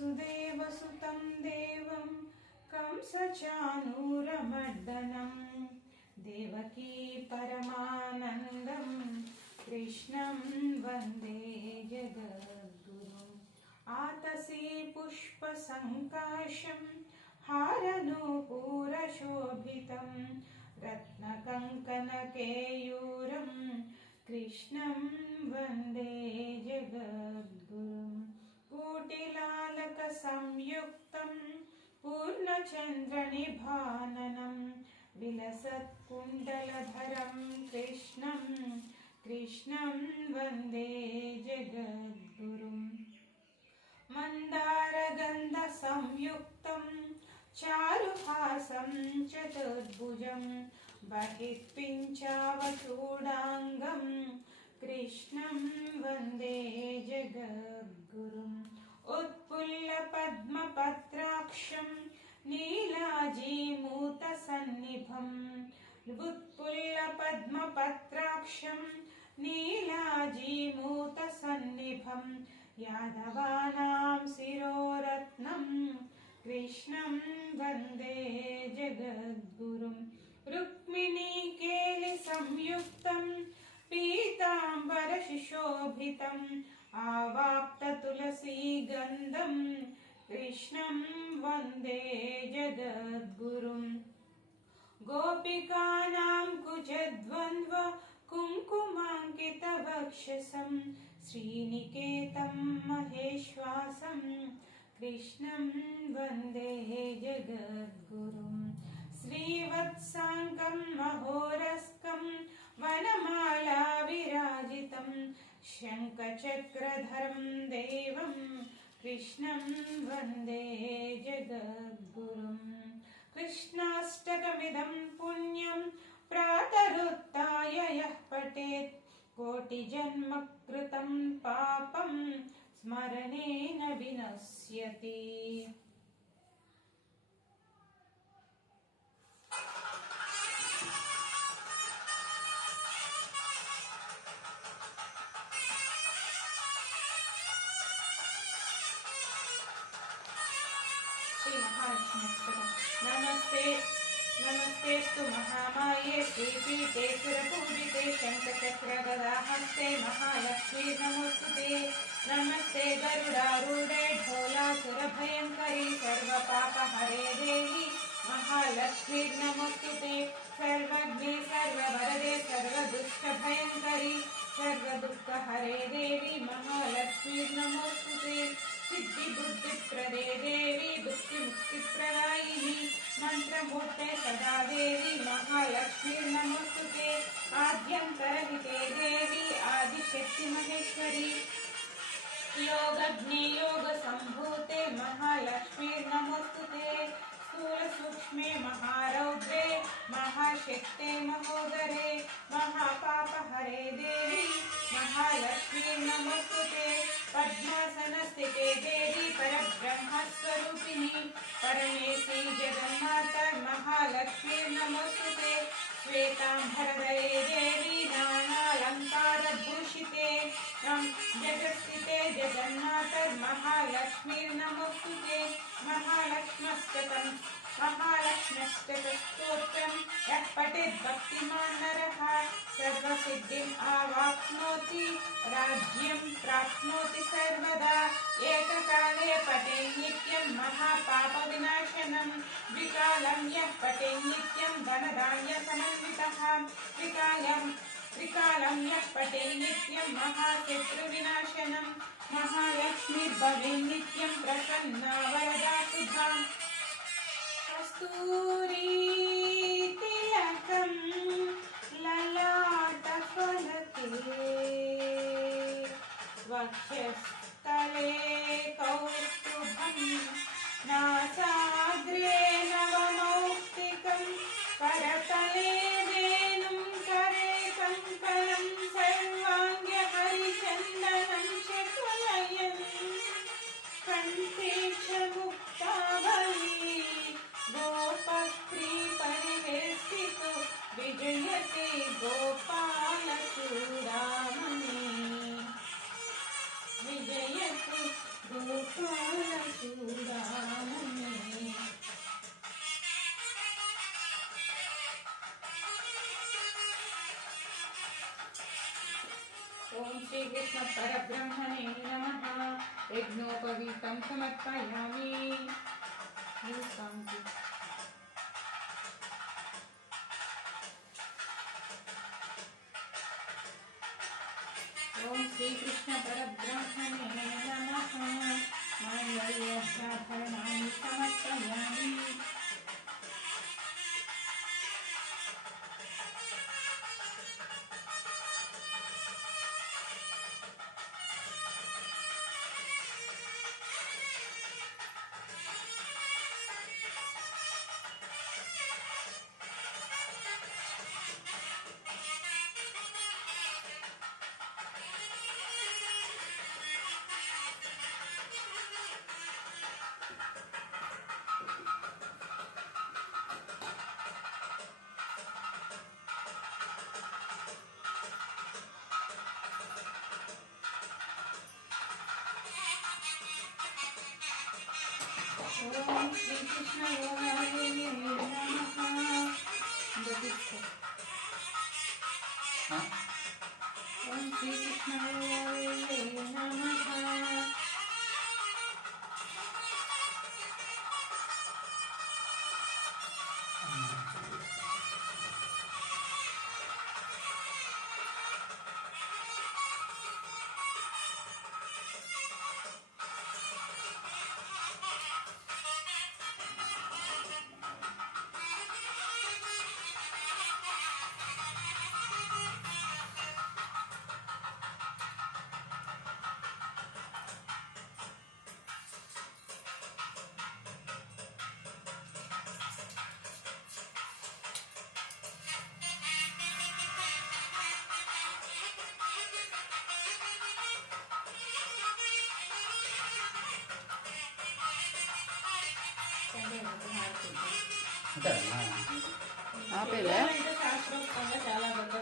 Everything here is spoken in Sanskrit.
वसुदेवसुतं देवं कंसचाणूरमर्दनं देवकी परमानन्दं कृष्णं वन्दे जगद्गुरुम्। आतसी पुष्पसङ्काशं हारनूपुरशोभितं रत्नकङ्कणकेयूरं कृष्णं वन्दे जगद्गुरुम्। कोटिलालकसंयुक्तं पूर्णचन्द्रनिभाननं विलसत्कुण्डलधरं कृष्णं वन्दे जगद्गुरुम्। मन्दारगन्धसंयुक्तं चारुहासं चतुर्भुजं बहिःपिञ्चावचूडाङ्गं कृष्णं वन्दे जगद्गुरुम्। उत्पुल्लपद्मपत्राक्षं नीलाजीमूतसन्निभं यादवानां शिरोरत्नं कृष्णं वन्दे जगद्गुरुम्। रुक्मिणीकेलिसंयुक्तं पीताम्बरशुशोभितम् आवाप्ततुलसीगन्धं कृष्णं वन्दे जगद्गुरुम्। गोपिकानां कुचद्वन्द्व कुङ्कुमाङ्कितवक्षसं श्रीनिकेतं महेश्वासं कृष्णं वन्दे जगद्गुरुम्। श्रीवत्साङ्गं महोरस्कं वनमाला विराजितं शङ्खचक्रधरं देवं कृष्णं वन्दे जगद्गुरुम्। कृष्णाष्टकमिदं पुण्यं प्रातरुत्थाय यः पठेत् कोटिजन्मकृतं पापं स्मरणेन विनश्यति। नमस्ते नमस्तेस्तु महामाये श्रीपीठे सुरपूजिते शङ्खचक्रगदाहस्ते महालक्ष्मी नमोस्तुते। नमस्ते गरुडारूढे ढोलासुरभयङ्करी सर्वपापहरे देवी महालक्ष्मी नमोस्तुते। सर्वज्ञे सर्ववरदे सर्वदुष्टभयङ्करी सर्वदुःखहरे देवी महालक्ष्मी नमोस्तुते। सिद्धिबुद्धिप्रदे देवी भुक्तिमुक्तिप्रदायिनी मंत्रमूर्ते सदा देवी महालक्ष्मी नमोस्तुते। आद्यन्तरहिते देवी आदिशक्ति महेश्वरी योगज्ञे योगसम्भूते महालक्ष्मी नमोस्तुते। स्थूलसूक्ष्मे महारौद्रे महाशक्ते महोदरे महापापहरे देवी महालक्ष्मी नमोस्तुते। पद्मासनस्थिते देवी परब्रह्मस्वरूपिणी परमेशी जगन्माता महालक्ष्मी नमोस्तुते। श्वेताम्बरधरे देवी नानालङ्कारभूषिते जगत्स्थिते जगन्माता महालक्ष्मी नमोस्तुते। महालक्ष्म्यष्टकस्तोत्रं यः पठेत् भक्तिमान् नरः सर्वसिद्धिम् आवाप्नोति राज्यं प्राप्नोति सर्वदा। एककाले पठेत् नित्यं महापापविनाशनं द्विकालं यः पठेत् नित्यं धनधान्यसमन्वितः त्रिकालं यः पठेत् नित्यं महाशत्रुविनाशनं महालक्ष्मीर्भवेत् नित्यं प्रसन्ना वरदा सुधा। कस्तूरीतिलकं ललाटफलके वक्षस्थले कौस्तुभं नासाग्रे नवमौक्तिकं करतले वेणुं करे कङ्कणं सर्वाङ्गे हरिचन्दनं शकुलयन् कण्ठे च मुक्तावली गोपस्त्री परिवेष्टितो विजयते गोपालचूडामणि विजयते गोपालचूडामणि। श्रीकृष्ण परब्रह्मणे नमः। यज्ञोपवीतं समर्पयामि। ओम श्रीकृष्ण परब्रह्मणे नमः। मांगल्यधारणानि समर्पयामि। ओम श्री कृष्ण ओम श्री कृष्ण नमः। ఆపేలే శాస్త్రోక్తంగా చాలా గొప్ప